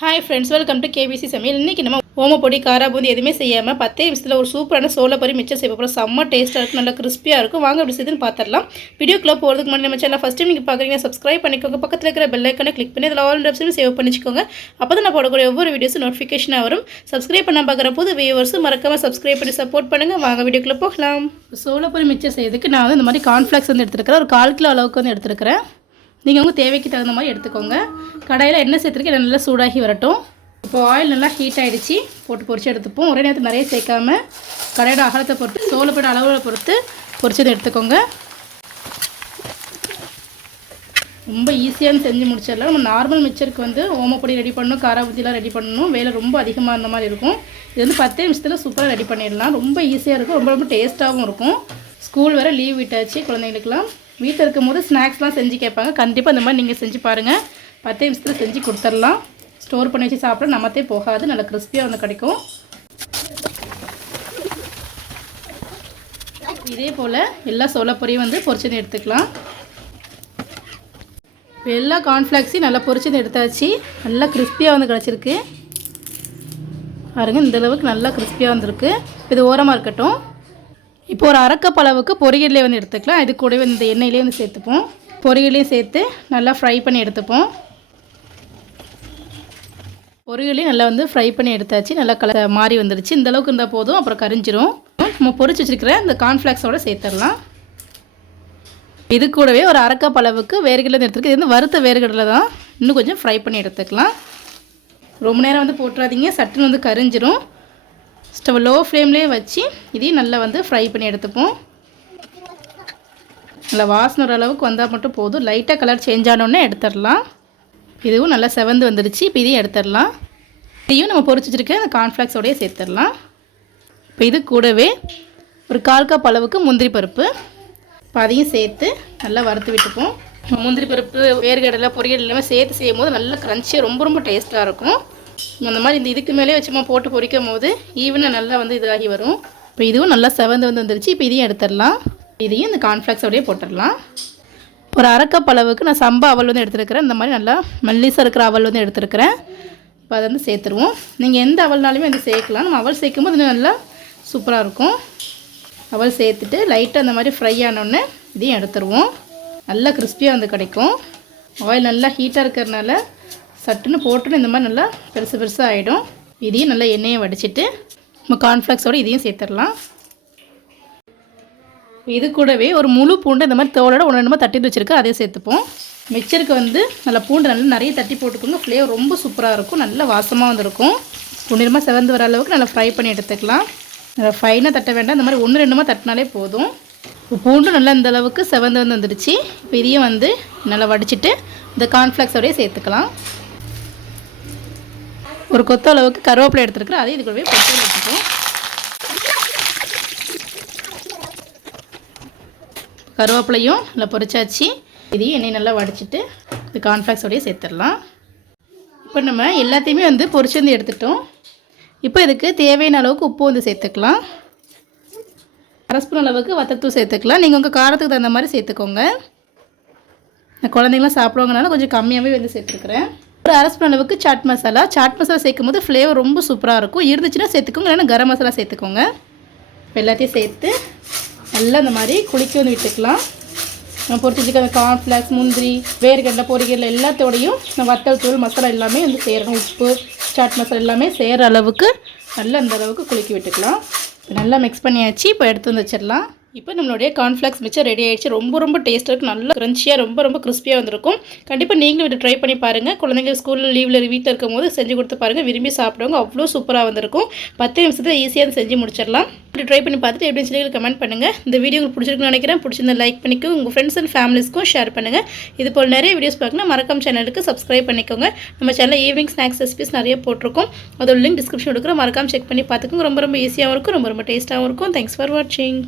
Hi friends welcome to KBC சமையல். இன்றைக்கி நம்ம ஓமப்பொடி காராபூந்தி எதுவுமே செய்யாமல் பத்தே நிமிஷத்தில் ஒரு சூப்பரான சோளப்பறி மிச்சம் செய்ய போகிறோம் செம்ம டேஸ்ட்டாக இருக்கும் நல்லா கிறிஸ்பியாக இருக்கும். வாங்க அப்படி செய்துன்னு பார்த்துடலாம் வீடியோக்குள்ளே போகிறதுக்கு முன்னாடி நம்ம சேனல் ஃபஸ்ட் டைம் நீங்கள் பார்க்குறீங்க சப்ஸ்கிரைப் பண்ணிக்கோங்க. பக்கத்தில் இருக்கிற பெல் ஐக்கனை கிளிக் பண்ணி அதில் ஆல் ஆப்ஷனும் சேவ் பண்ணிச்சுக்கோங்க. அப்போ தான் நான் போடக்கூடிய ஒவ்வொரு வீடியோஸும் நோட்டிஃபிகேஷனாக வரும். சப்ஸ்கிரைப் பண்ண பார்க்குற போது வியூவர்ஸும் மறக்காமல் சப்ஸ்கிரைப் பண்ணி சப்போர்ட் பண்ணுங்கள் வாங்க வீடியோக்குள்ளே போகலாம். சோளப்பொரி மிச்சம் செய்யறதுக்கு நான் வந்து இந்த மாதிரி கார்ன்ஃப்ளாக்ஸ் வந்து எடுத்துருக்கிறேன். ஒரு கால் கிலோ அளவுக்கு வந்து எடுத்துருக்கிறேன். நீங்கள் உங்கள் தேவைக்கு தகுந்த மாதிரி எடுத்துக்கோங்க. கடையில் எண்ணெய் சேர்த்துருக்கு நல்லா சூடாகி வரட்டும். இப்போ ஆயில் நல்லா ஹீட் ஆகிடுச்சு போட்டு பொறிச்சு எடுத்துப்போம். ஒரே நேரத்தில் நிறைய சேர்க்காம கடையோட அகலத்தை பொறுத்து சோளப்பட அளவில் பொறுத்து பொரிச்சதை எடுத்துக்கோங்க. ரொம்ப ஈஸியாக செஞ்சு முடிச்சிடலாம். நம்ம நார்மல் மிச்சருக்கு வந்து ஓமப்பொடி ரெடி பண்ணணும் காராபுத்திலாம் ரெடி பண்ணணும். வேலை ரொம்ப அதிகமாக இருந்த மாதிரி இருக்கும். இது வந்து பத்தே நிமிஷத்தில் சூப்பராக ரெடி பண்ணிடலாம். ரொம்ப ஈஸியாக இருக்கும். ரொம்ப ரொம்ப டேஸ்ட்டாகவும் இருக்கும். ஸ்கூல் வேறு லீவ் விட்டாச்சு குழந்தைங்களுக்குலாம் வீட்டில் இருக்கும் போது ஸ்நாக்ஸ்லாம் செஞ்சு கேட்பாங்க. கண்டிப்பாக இந்த மாதிரி நீங்கள் செஞ்சு பாருங்கள் பத்தே நிமிஷத்தில் செஞ்சு கொடுத்துடலாம். ஸ்டோர் பண்ணி வச்சு சாப்பிட நமத்தே போகாது. நல்லா கிறிஸ்பியாக வந்து கிடைக்கும். இதே போல் எல்லா சோளப்பொரியும் வந்து பொரிச்சது எடுத்துக்கலாம். இப்போ எல்லா கார்ன்ஃப்ளாக்ஸையும் நல்லா பொரிச்சது எடுத்தாச்சு. நல்லா கிறிஸ்பியாக வந்து கிடச்சிருக்கு. பாருங்கள் இந்த அளவுக்கு நல்லா கிறிஸ்பியாக வந்திருக்கு. இது ஓரமாக இருக்கட்டும். இப்போ ஒரு அரைக்கப் அளவுக்கு பொரியல்லே வந்து எடுத்துக்கலாம். இது கூடவே இந்த எண்ணெயிலே வந்து சேர்த்துப்போம். பொரியலையும் சேர்த்து நல்லா ஃப்ரை பண்ணி எடுத்துப்போம். பொரியலையும் நல்லா வந்து ஃப்ரை பண்ணி எடுத்தாச்சு. நல்லா கலர் மாறி வந்துருச்சு. இந்த அளவுக்கு இருந்தால் போதும். அப்புறம் கரிஞ்சிரும். நம்ம பொரிச்சு வச்சுருக்கிற இந்த கார்ன்ஃப்ளாக்ஸோடு சேர்த்துடலாம் இது கூடவே ஒரு அரைக்கப் அளவுக்கு வேர்கடலை எடுத்துருக்கு இது வந்து வறுத்த வேர்கடலை தான். இன்னும் கொஞ்சம் ஃப்ரை பண்ணி எடுத்துக்கலாம். ரொம்ப நேரம் வந்து போட்டுறாதீங்க. சட்டுன்னு வந்து கரிஞ்சிரும். ஸ்டவ் லோ ஃப்ளேம்லேயே வச்சு இதையும் நல்லா வந்து ஃப்ரை பண்ணி எடுத்துப்போம். நல்லா வாசனை ஒரு அளவுக்கு வந்தால் மட்டும் போதும். லைட்டாக கலர் சேஞ்ச் ஆனோடனே எடுத்துடலாம். இதுவும் நல்லா செவந்து வந்துடுச்சு இப்போ இதையும் எடுத்துடலாம். இதையும் நம்ம பொறிச்சு வச்சுருக்க அந்த கார்ன்ஃப்ளாக்ஸோடையே சேர்த்துடலாம். இப்போ இது கூடவே ஒரு கால் கப் அளவுக்கு முந்திரி பருப்பு. இப்போ அதையும் சேர்த்து நல்லா வறுத்து விட்டுப்போம். முந்திரி பருப்பு வேர்கடலை பொரியல் எல்லாமே சேர்த்து செய்யும் போது நல்லா க்ரன்ச்சியாக ரொம்ப ரொம்ப டேஸ்ட்டாக இருக்கும். அந்த மாதிரி இந்த இதுக்கு மேலே வச்சுமா போட்டு பொரிக்கும் போது ஈவனாக நல்லா வந்து இதாகி வரும். இப்போ இதுவும் நல்லா செவந்து வந்து வந்துருச்சு. இப்போ இதையும் எடுத்துடலாம். இதையும் இந்த கார்ன்ஃப்ளாக்ஸோடையே போட்டுடலாம். ஒரு அரைக்கப் அளவுக்கு நான் சம்பா அவல் வந்து எடுத்துருக்கிறேன். இந்த மாதிரி நல்லா மல்லிசாக இருக்கிற அவல் வந்து எடுத்துருக்கிறேன். இப்போ அதை வந்து சேர்த்துருவோம். நீங்கள் எந்த அவல்னாலுமே வந்து சேர்க்கலாம். நம்ம அவல் சேர்க்கும் போது இன்னும் நல்லா சூப்பராக இருக்கும். அவல் சேர்த்துட்டு லைட்டாக அந்த மாதிரி ஃப்ரை ஆனோடனே இதையும் எடுத்துருவோம். நல்லா கிறிஸ்பியாக வந்து கிடைக்கும். ஆயில் நல்லா ஹீட்டாக இருக்கிறதுனால சட்டுன்னு போட்டுன்னு இந்த மாதிரி நல்லா பெருசு பெருசாக ஆகிடும் இதையும் நல்லா எண்ணெயை வடிச்சிட்டு நம்ம கார்ன்ஃப்ளெக்ஸோடு இதையும் சேர்த்துடலாம். இது கூடவே ஒரு முழு பூண்டு இந்த மாதிரி தோலோட ஒன்று ரெண்டு தட்டி வச்சுருக்கு அதையும் சேர்த்துப்போம். மிக்சருக்கு வந்து நல்லா பூண்டு நல்லா நிறைய தட்டி போட்டுக்கோங்க ஃப்ளேவர் ரொம்ப சூப்பராக இருக்கும் நல்ல வாசமாக வந்துருக்கும். பொன்னிறமாக செவந்து வர அளவுக்கு நல்லா ஃப்ரை பண்ணி எடுத்துக்கலாம். நல்லா ஃபைனாக தட்ட வேண்டாம் இந்த மாதிரி ஒன்று ரெண்டுமா தட்டினாலே போதும். இப்போ பூண்டு நல்லா இந்த அளவுக்கு செவந்து வந்து வந்துடுச்சு. இப்போ இதையும் வந்து நல்லா வடிச்சிட்டு இந்த கார்ன்ஃப்ளெக்ஸோடய சேர்த்துக்கலாம். ஒரு கொத்த அளவுக்கு கருவேப்பிலை எடுத்துருக்குறேன் அதையும் இதுக்குள்ளே பொட்டு எடுத்துப்போம். கருவேப்பிலையும் நல்லா பொரிச்சாச்சு. இதையும் எண்ணெய் நல்லா வடிச்சிட்டு இந்த கார்ன்ஃப்ளாக்ஸோடய சேர்த்துடலாம். இப்போ நம்ம எல்லாத்தையுமே வந்து பொரிச்சிருந்து வந்து எடுத்துட்டோம். இப்போ இதுக்கு தேவையான அளவுக்கு உப்பு வந்து சேர்த்துக்கலாம். அரை ஸ்பூன் அளவுக்கு வத்தத்தூள் சேர்த்துக்கலாம். நீங்கள் உங்கள் காரத்துக்கு தகுந்த மாதிரி சேர்த்துக்கோங்க. இந்த குழந்தைங்களாம் சாப்பிடுவாங்கனால கொஞ்சம் கம்மியாகவே வந்து சேர்த்துருக்குறேன். ஒரு அரை ஸ்பூன் அளவுக்கு சாட் மசாலா சாட் மசாலா சேர்க்கும் போது ஃப்ளேவர் ரொம்ப சூப்பராக இருக்கும். இருந்துச்சுன்னா சேர்த்துக்கோங்க இல்லைன்னா கரம் மசாலா சேர்த்துக்கோங்க. எல்லாத்தையும் சேர்த்து நல்லா இந்த மாதிரி குளிக்க வந்து விட்டுக்கலாம். நம்ம பொரிச்சு அந்த கார்ன்ஃப்ளாக்ஸ் முந்திரி வேர்கடலை பொரிகடலை எல்லாத்தோடையும் நம்ம வத்தல் தூள் மசாலா எல்லாமே வந்து சேரணும் உப்பு சாட் மசாலா எல்லாமே சேர்கிற அளவுக்கு நல்லா அந்த அளவுக்கு குளிக்க விட்டுக்கலாம். நல்லா மிக்ஸ் பண்ணியாச்சு. இப்போ எடுத்து வந்து வச்சிடலாம். இப்போ நம்மளுடைய கார்ன்ஃப்ளாக்ஸ் மிச்சம் ரெடி ஆகிடுச்சு ரொம்ப ரொம்ப டேஸ்ட்டாக இருக்கும் நல்லா க்ரன்ச்சியாக ரொம்ப ரொம்ப கிறிஸ்பியாக வந்திருக்கும். கண்டிப்பாக நீங்களும் இதை ட்ரை பண்ணி பாருங்கள் குழந்தைங்க ஸ்கூலில் லீவில் வீட்டில் இருக்கும் போது செஞ்சு கொடுத்து பாருங்கள் விரும்பி சாப்பிடுவாங்க அவ்வளோ சூப்பராக வந்திருக்கும். பத்து நிமிஷத்தில் ஈஸியாக செஞ்சு முடிச்சிடலாம். இப்படி ட்ரை பண்ணி பார்த்துட்டு எப்படி சொல்லி கமெண்ட் பண்ணுங்கள் இந்த வீடியோ உங்களுக்கு பிடிச்சிருக்குன்னு நினைக்கிறேன். பிடிச்சிருந்தா லைக் பண்ணிக்கோ உங்கள் ஃப்ரெண்ட்ஸ் அண்ட் ஃபேமிலிஸ்க்கும் ஷேர் பண்ணுங்கள் இது போல் நிறைய வீடியோஸ் பார்க்கணும் மறக்காம சேனலுக்கு சப்ஸ்கிரைப் பண்ணிக்கோங்க. நம்ம சேனலில் ஈவினிங் ஸ்நாக்ஸ் ரெசிபிஸ் நிறைய போட்டிருக்கோம். அதோட லிங்க் டிஸ்கிரிப்ஷன் கொடுக்குறோம் மறக்காம செக் பண்ணி பார்த்துக்கோங்க. ரொம்ப ரொம்ப ஈஸியாகவும் இருக்கும். ரொம்ப ரொம்ப டேஸ்ட்டாகவும் இருக்கும். தேங்க்ஸ் ஃபார் வாட்சிங்